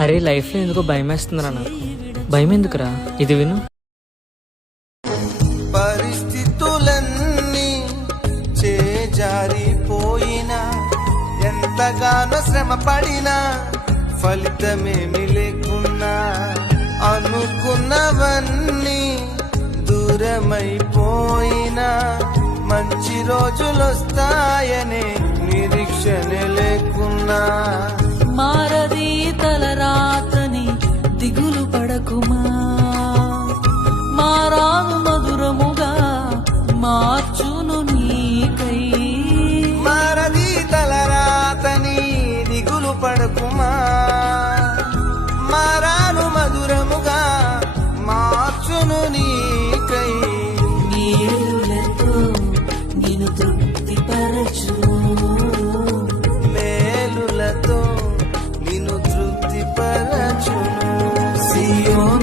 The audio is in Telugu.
అరే లైఫ్లో ఎందుకో భయం వేస్తుందిరా నాకు. భయం ఎందుకురా ఇది విను. పరిస్థితులన్నీ చేజారిపోయినా ఎంతగానో శ్రమ పడినా ఫలితమేమి లేకున్నా అనుకున్నవన్నీ దూరమైపోయినా మంచి రోజులొస్తాయనే నిరీక్షణ లేకున్నా. దిగులు పడకుమా? మారాను మధురముగా మార్చును నీకై. మారది తలరాతని దిగులు పడకుమా?